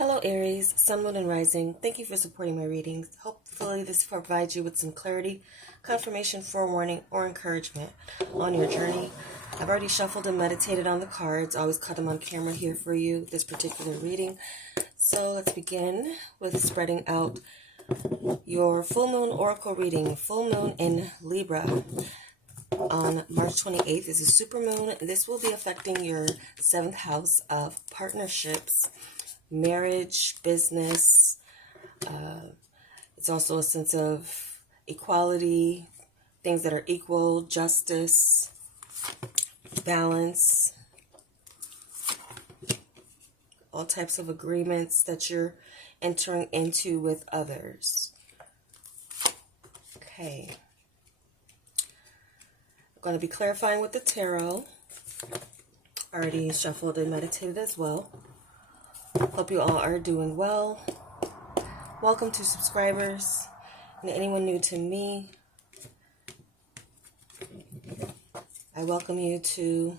Hello Aries, Sun, Moon, and Rising. Thank you for supporting my readings. Hopefully this provides you with some clarity, confirmation, forewarning, or encouragement on your journey. I've already shuffled and meditated on the cards. I always cut them on camera here for you, this particular reading. So let's begin with spreading out your full moon oracle reading. Full moon in Libra on March 28th is a super moon. This will be affecting your 7th house of partnerships, marriage, business. It's also a sense of equality, things that are equal, justice, balance, all types of agreements that you're entering into with others. Okay. I'm going to be clarifying with the tarot. Already shuffled and meditated as well. Hope you all are doing well. Welcome to subscribers and anyone new to me. I welcome you to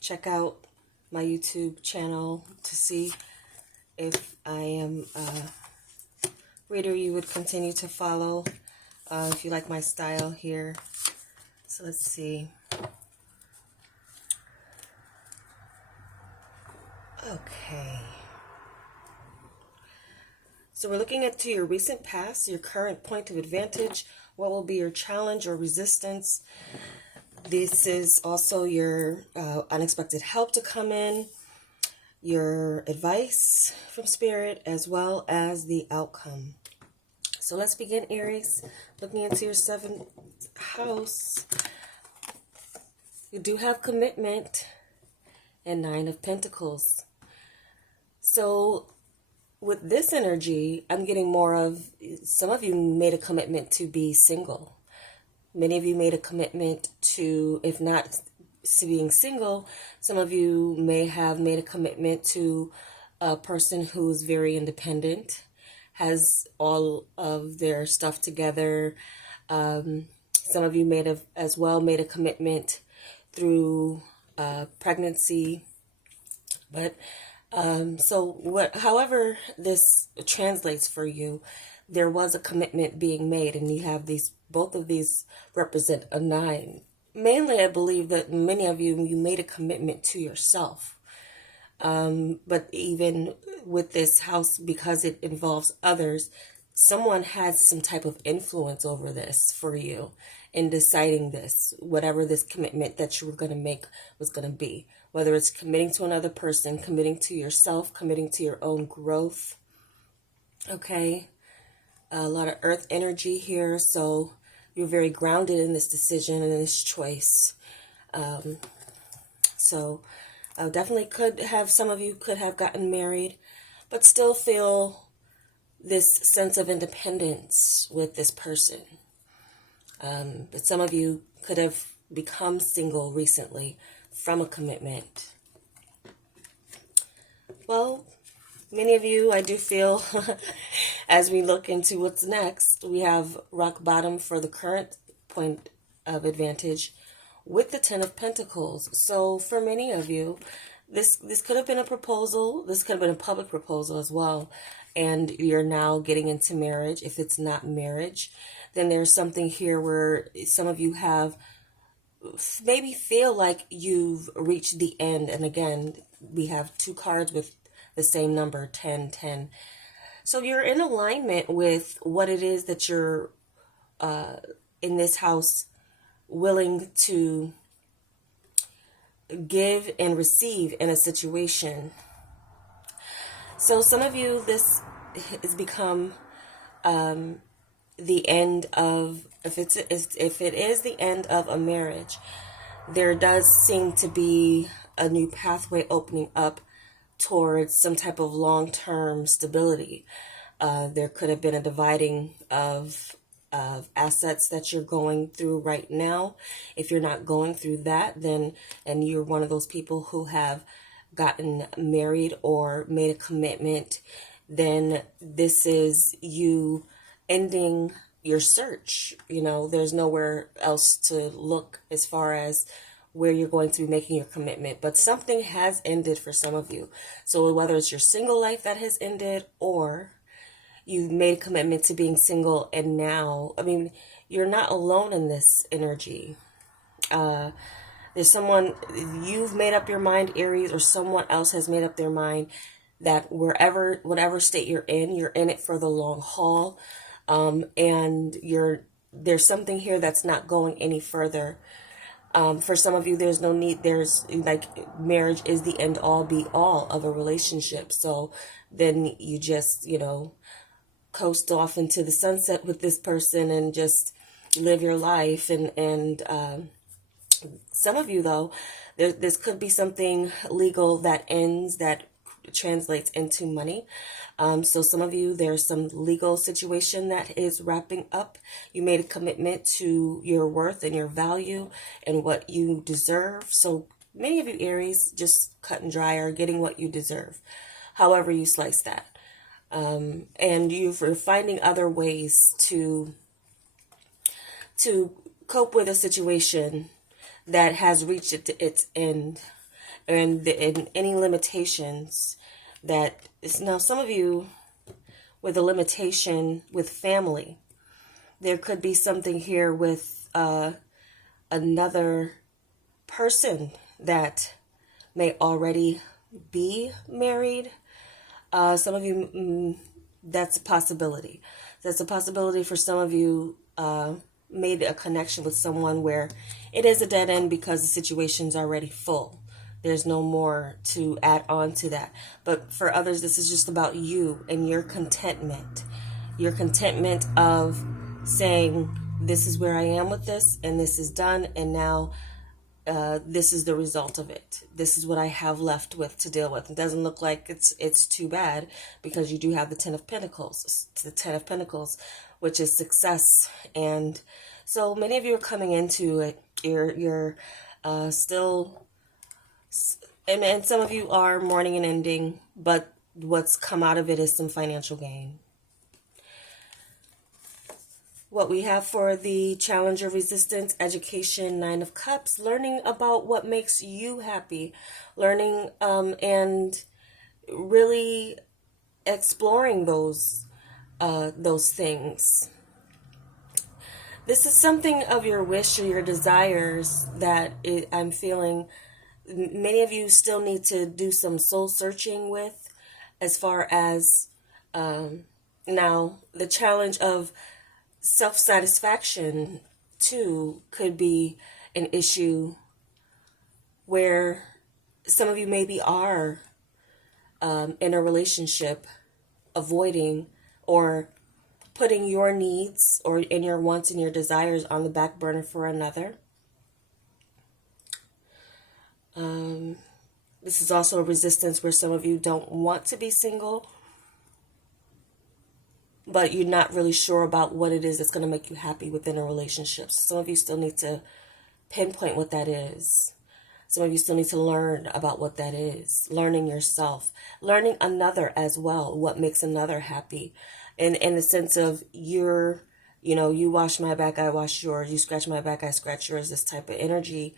check out my YouTube channel to see if I am a reader you would continue to follow if you like my style here. So let's see. Okay. So we're looking at to your recent past, your current point of advantage, what will be your challenge or resistance. This is also your unexpected help to come in, your advice from Spirit, as well as the outcome. So let's begin, Aries. Looking into your 7th house. You do have commitment and 9 of Pentacles. So with this energy, I'm getting more of, some of you made a commitment to be single. Many of you made a commitment to, if not being single, some of you may have made a commitment to a person who's very independent, has all of their stuff together. Some of you made a commitment through pregnancy. But however this translates for you, there was a commitment being made, and you have both of these represent a 9. Mainly, I believe that many of you made a commitment to yourself. But even with this house, because it involves others, someone has some type of influence over this for you in deciding this, whatever this commitment that you were going to make was going to be. Whether it's committing to another person, committing to yourself, committing to your own growth. Okay. A lot of earth energy here. So you're very grounded in this decision and this choice. Definitely some of you could have gotten married, but still feel this sense of independence with this person. But some of you could have become single recently from a commitment. Well, many of you, I do feel, as we look into what's next, we have rock bottom for the current point of advantage with the 10 of Pentacles. So for many of you, this could have been a proposal. This could have been a public proposal as well. And you're now getting into marriage. If it's not marriage, then there's something here where some of you have maybe feel like you've reached the end. And again, we have 2 cards with the same number, 10, 10. So you're in alignment with what it is that you're in this house willing to give and receive in a situation. So some of you, this has become the end of, if it is the end of a marriage, there does seem to be a new pathway opening up towards some type of long-term stability. There could have been a dividing of assets that you're going through right now. If you're not going through that, then, and you're one of those people who have gotten married or made a commitment, then this is you ending your search. You know, there's nowhere else to look as far as where you're going to be making your commitment. But something has ended for some of you. So whether it's your single life that has ended, or you've made a commitment to being single, and now, I mean, you're not alone in this energy. There's someone, you've made up your mind, Aries, or someone else has made up their mind that whatever state you're in it for the long haul. And there's something here that's not going any further. For some of you, there's no need, there's like, marriage is the end all be all of a relationship. So then you just, coast off into the sunset with this person and just live your life. And some of you, though, this could be something legal that ends, that translates into money. So some of you, there's some legal situation that is wrapping up. You made a commitment to your worth and your value and what you deserve. So many of you, Aries, just cut and dry, are getting what you deserve, however you slice that. And you're finding other ways to cope with a situation that has reached its end, and any limitations that is. Now, some of you with a limitation with family, there could be something here with another person that may already be married. Some of you, that's a possibility. That's a possibility for some of you. Made a connection with someone where it is a dead end because the situation's already full. There's no more to add on to that. But for others, this is just about you and your contentment. Your contentment of saying, this is where I am with this, and this is done, and now this is the result of it. This is what I have left with to deal with. It doesn't look like it's too bad, because you do have the Ten of Pentacles. The Ten of Pentacles, which is success. And so many of you are coming into it. You're still, and some of you are mourning an ending, but what's come out of it is some financial gain. What we have for the challenge of resistance, education, Nine of Cups, learning about what makes you happy, learning and really exploring those things. This is something of your wish or your desires that I'm feeling many of you still need to do some soul searching with, as far as now the challenge of self-satisfaction too could be an issue, where some of you maybe are in a relationship avoiding or putting your needs or in your wants and your desires on the back burner for another. This is also a resistance where some of you don't want to be single, but you're not really sure about what it is that's going to make you happy within a relationship. So some of you still need to pinpoint what that is. Some of you still need to learn about what that is. Learning yourself. Learning another as well. What makes another happy. And in the sense of you wash my back, I wash yours. You scratch my back, I scratch yours. This type of energy.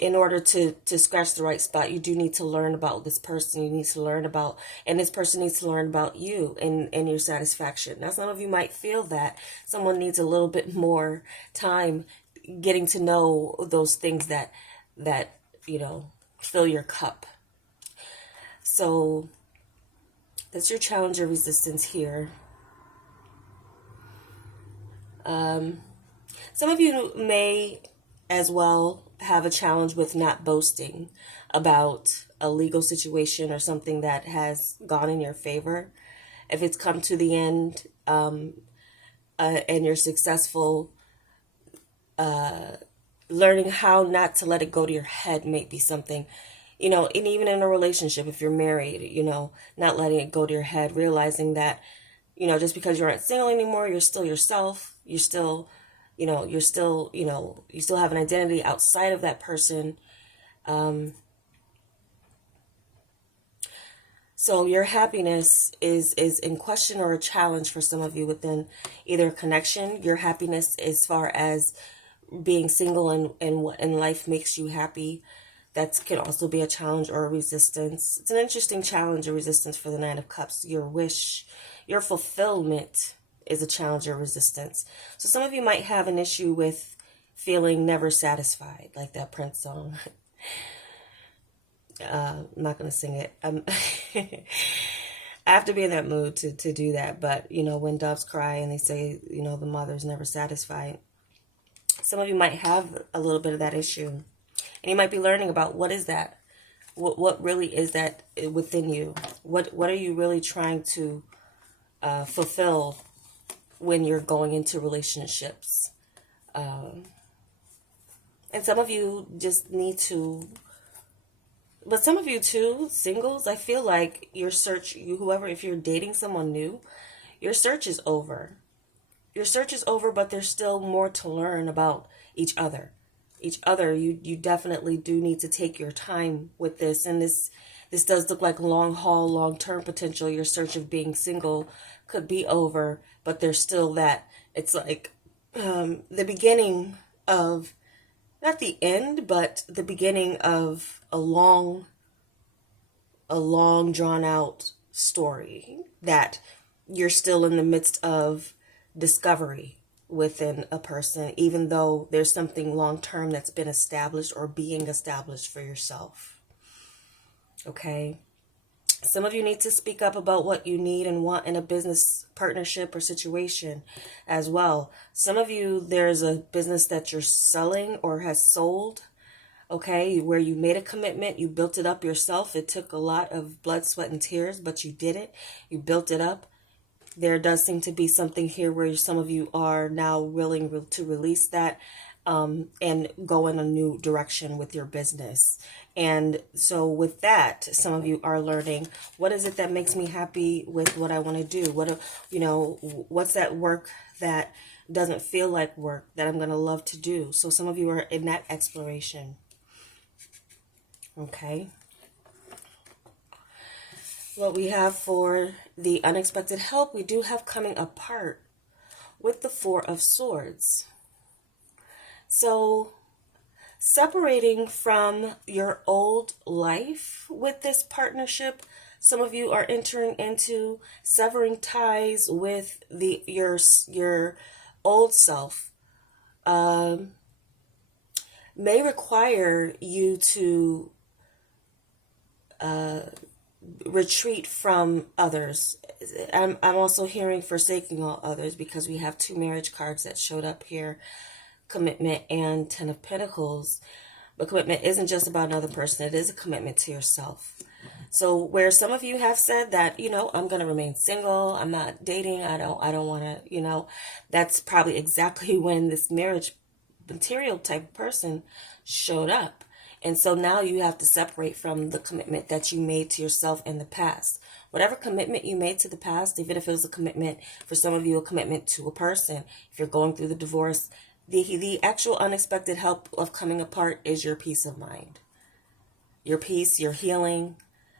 In order to scratch the right spot, you do need to learn about this person. You need to learn about, and this person needs to learn about you and your satisfaction. Now, some of you might feel that someone needs a little bit more time getting to know those things that fill your cup. So that's your challenge or resistance here. Some of you may as well have a challenge with not boasting about a legal situation or something that has gone in your favor. If it's come to the end and you're successful, learning how not to let it go to your head may be something, and even in a relationship, if you're married, not letting it go to your head, realizing that, just because you aren't single anymore, you're still yourself. You still have an identity outside of that person. So your happiness is in question or a challenge for some of you within either connection. Your happiness as far as being single and what in life makes you happy. That can also be a challenge or a resistance. It's an interesting challenge or resistance for the Nine of Cups. Your wish, your fulfillment is a challenge or resistance. So some of you might have an issue with feeling never satisfied, like that Prince song. I'm not going to sing it. I have to be in that mood to do that. But, you know, when doves cry and they say, you know, the mother's never satisfied. Some of you might have a little bit of that issue. And you might be learning about what is that? What really is that within you? What are you really trying to fulfill when you're going into relationships? And some of you just need to... But some of you too, singles, I feel like your search, whoever, if you're dating someone new, your search is over. Your search is over, but there's still more to learn about each other. You definitely do need to take your time with this. And this does look like long haul, long-term potential. Your search of being single could be over, but there's still that. It's like the beginning of, not the end, but the beginning of a long drawn out story that you're still in the midst of discovery within a person, even though there's something long term that's been established or being established for yourself. Okay. Some of you need to speak up about what you need and want in a business partnership or situation as well. Some of you, there's a business that you're selling or has sold, okay, where you made a commitment, you built it up yourself. It took a lot of blood, sweat, and tears, but you did it. You built it up. There does seem to be something here where some of you are now willing to release that and go in a new direction with your business. And so with that, some of you are learning, what is it that makes me happy with what I want to do? What's that work that doesn't feel like work that I'm going to love to do? So some of you are in that exploration. Okay. What we have for the unexpected help, we do have coming apart with the Four of Swords. So separating from your old life with this partnership, some of you are entering into severing ties with your old self. May require you to retreat from others. I'm also hearing forsaking all others, because we have two marriage cards that showed up here, commitment and Ten of Pentacles. But commitment isn't just about another person. It is a commitment to yourself. So where some of you have said that, I'm going to remain single, I'm not dating, I don't want to, that's probably exactly when this marriage material type of person showed up. And so now you have to separate from the commitment that you made to yourself in the past. Whatever commitment you made to the past, even if it was a commitment, for some of you, a commitment to a person, if you're going through the divorce, the actual unexpected help of coming apart is your peace of mind. Your peace, your healing,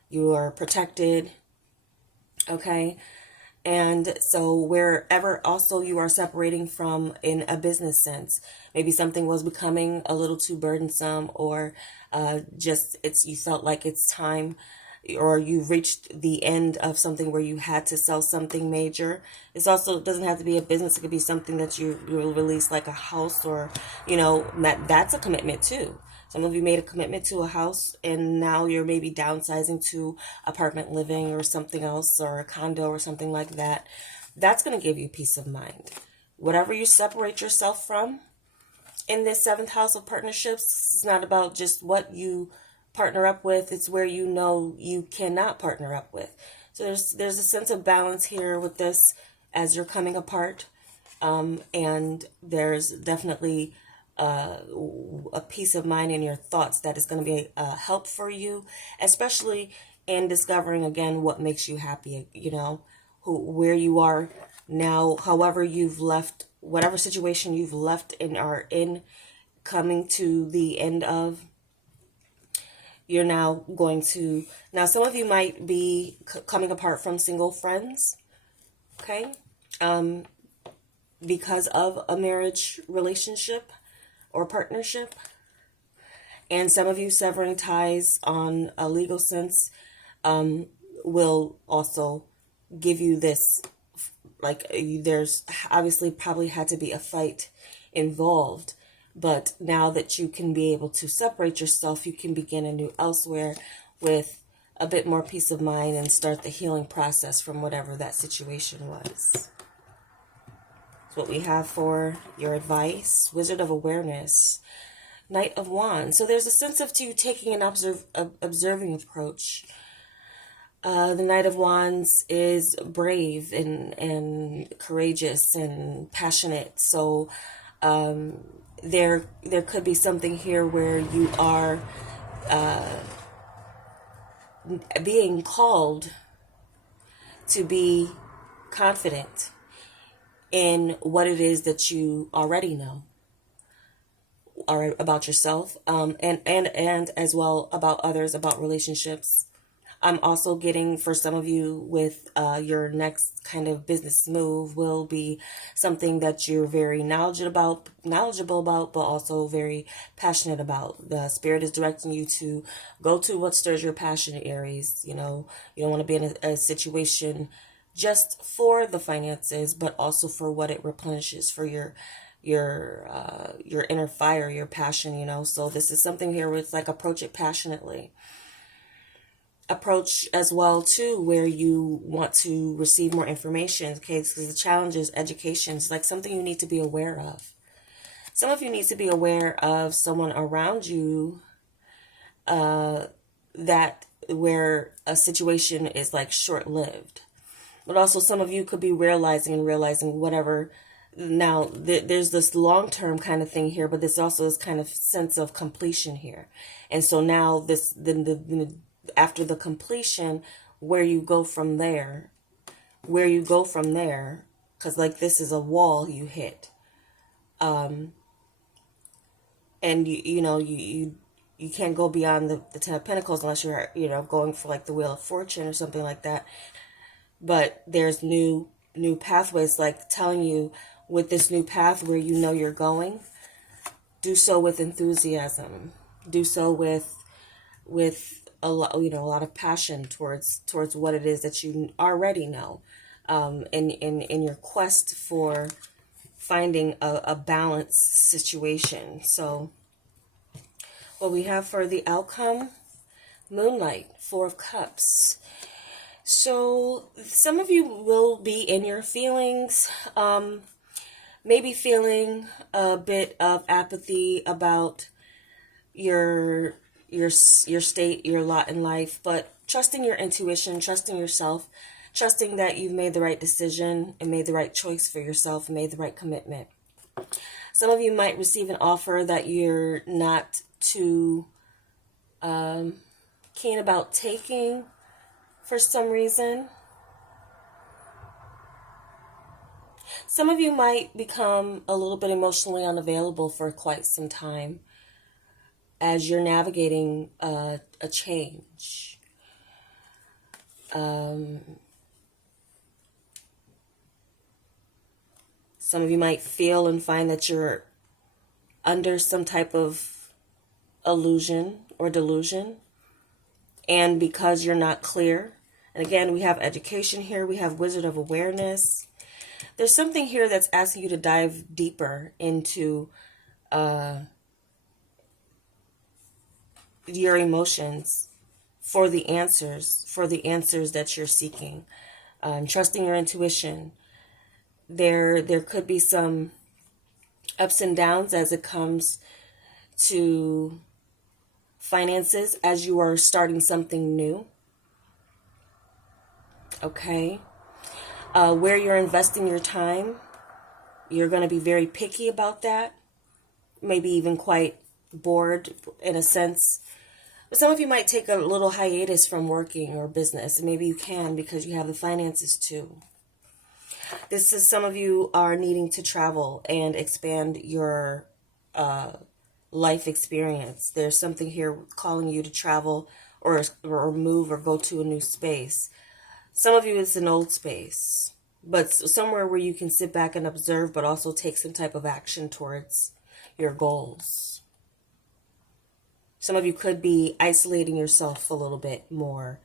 you are protected, okay? And so wherever also you are separating from in a business sense, maybe something was becoming a little too burdensome, or you felt like it's time, or you've reached the end of something where you had to sell something major. It doesn't have to be a business. It could be something that you will release, like a house, or, that's a commitment too. Some of you made a commitment to a house and now you're maybe downsizing to apartment living or something else, or a condo or something like that. That's going to give you peace of mind. Whatever you separate yourself from in this seventh house of partnerships, it's not about just what you partner up with. It's where you cannot partner up with. So there's a sense of balance here with this as you're coming apart. And there's definitely a peace of mind in your thoughts that is going to be a help for you, especially in discovering again what makes you happy, where you are now, however you've left, whatever situation you've left and are in, coming to the end of, you're now some of you might be coming apart from single friends, okay, because of a marriage relationship. or partnership. And some of you severing ties on a legal sense will also give you this, like, there's obviously probably had to be a fight involved, but now that you can be able to separate yourself, you can begin anew elsewhere with a bit more peace of mind and start the healing process from whatever that situation was. That's what we have for your advice. Wizard of Awareness, Knight of Wands. So there's a sense of you taking an observing approach. The Knight of Wands is brave and courageous and passionate. So there could be something here where you are being called to be confident in what it is that you already know or about yourself, and as well about others, about relationships. I'm also getting, for some of you, with your next kind of business move will be something that you're very knowledgeable about, but also very passionate about. The Spirit is directing you to go to what stirs your passion, Aries. You know, you don't want to be in a situation just for the finances, but also for what it replenishes, for your inner fire, your passion. You know, so this is something here where it's like approach it passionately. Approach as well too where you want to receive more information, okay? Because the challenge is education. It's like something you need to be aware of. Some of you need to be aware of someone around you that where a situation is like short-lived, but also some of you could be realizing whatever. Now there's this long-term kind of thing here, but this also is kind of sense of completion here. And so now this after the completion, where you go from there, because like this is a wall you hit, and you can't go beyond the Ten of Pentacles unless you're going for like the Wheel of Fortune or something like that. But there's new pathways, like telling you with this new path where you're going, do so with enthusiasm, do so with a lot of passion towards what it is that you already know, in your quest for finding a balanced situation. So what we have for the outcome, Moonlight, Four of Cups. So some of you will be in your feelings, maybe feeling a bit of apathy about your state, your lot in life, but trusting your intuition, trusting yourself, trusting that you've made the right decision and made the right choice for yourself and made the right commitment. Some of you might receive an offer that you're not too keen about taking for some reason. Some of you might become a little bit emotionally unavailable for quite some time as you're navigating a change. Some of you might feel and find that you're under some type of illusion or delusion, and because you're not clear. And again, we have education here, we have Wizard of Awareness. There's something here that's asking you to dive deeper into your emotions for the answers that you're seeking. Trusting your intuition. There could be some ups and downs as it comes to finances as you are starting something new. Okay. Where you're investing your time, you're going to be very picky about that. Maybe even quite bored in a sense. But some of you might take a little hiatus from working or business. And maybe you can because you have the finances too. This is some of you are needing to travel and expand your life experience. There's something here calling you to travel or move or go to a new space. Some of you, it's an old space, but somewhere where you can sit back and observe, but also take some type of action towards, your goals. Some of you could be isolating yourself a little bit more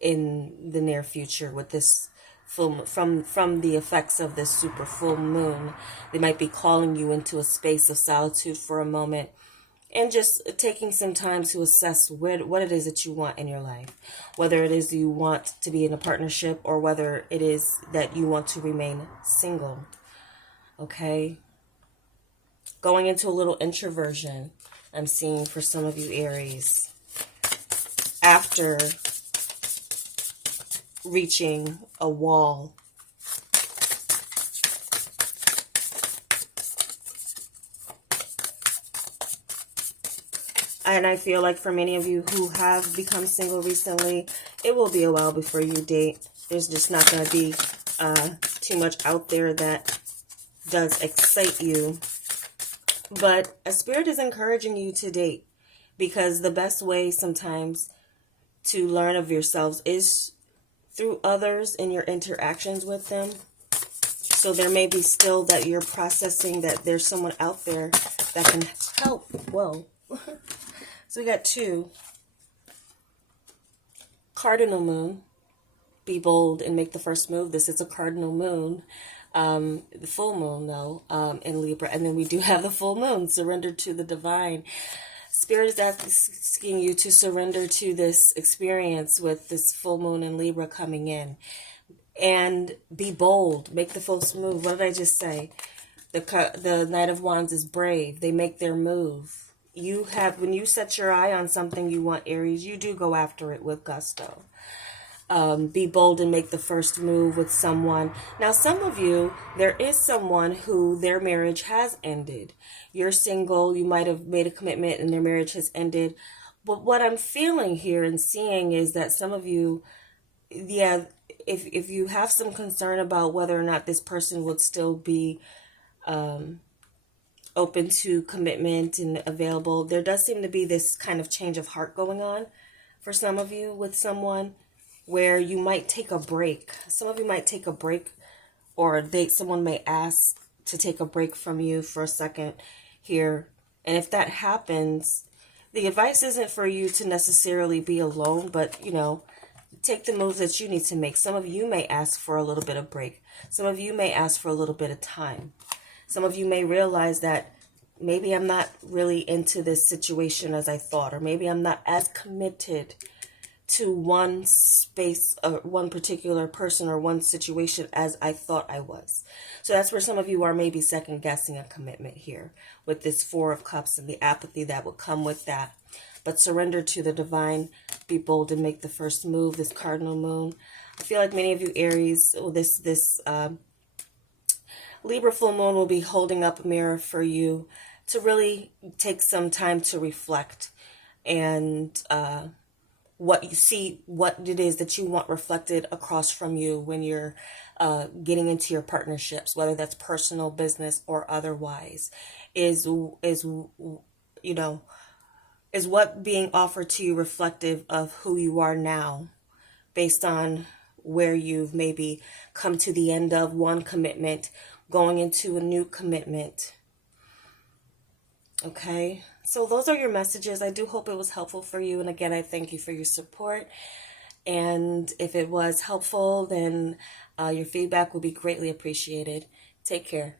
in the near future with this full from the effects of this super full moon. They might be calling you into a space of solitude for a moment and just taking some time to assess what it is that you want in your life, whether it is you want to be in a partnership or whether it is that you want to remain single. Okay, going into a little introversion, I'm seeing for some of you Aries, after reaching a wall. And I feel like for many of you who have become single recently, it will be a while before you date. There's just not going to be too much out there that does excite you. But a spirit is encouraging you to date, because the best way sometimes to learn of yourselves is through others and your interactions with them. So there may be still that you're processing that there's someone out there that can help. Whoa. So we got 2. Cardinal moon. Be bold and make the first move. This is a cardinal moon. The full moon, though, in Libra. And then we do have the full moon. Surrender to the divine. Spirit is asking you to surrender to this experience with this full moon in Libra coming in. And be bold. Make the first move. What did I just say? The Knight of Wands is brave. They make their move. When you set your eye on something you want, Aries, you do go after it with gusto. Be bold and make the first move with someone. Now, some of you, there is someone who their marriage has ended. You're single. You might have made a commitment and their marriage has ended. But what I'm feeling here and seeing is that some of you, yeah, if you have some concern about whether or not this person would still be open to commitment and available, there does seem to be this kind of change of heart going on for some of you with someone, where you might take a break. Some of you might take a break, or someone may ask to take a break from you for a second here. And if that happens, the advice isn't for you to necessarily be alone, but, take the moves that you need to make. Some of you may ask for a little bit of break. Some of you may ask for a little bit of time. Some of you may realize that maybe I'm not really into this situation as I thought, or maybe I'm not as committed to one space or one particular person or one situation as I thought I was. So that's where some of you are maybe second guessing a commitment here with this 4 of Cups and the apathy that will come with that. But surrender to the divine, be bold and make the first move, this cardinal moon. I feel like many of you Aries, this Libra full moon will be holding up a mirror for you to really take some time to reflect and what you see, what it is that you want reflected across from you when you're getting into your partnerships, whether that's personal, business, or otherwise, is what being offered to you reflective of who you are now, based on where you've maybe come to the end of one commitment, going into a new commitment. Okay, so those are your messages. I do hope it was helpful for you. And again, I thank you for your support. And if it was helpful, then your feedback will be greatly appreciated. Take care.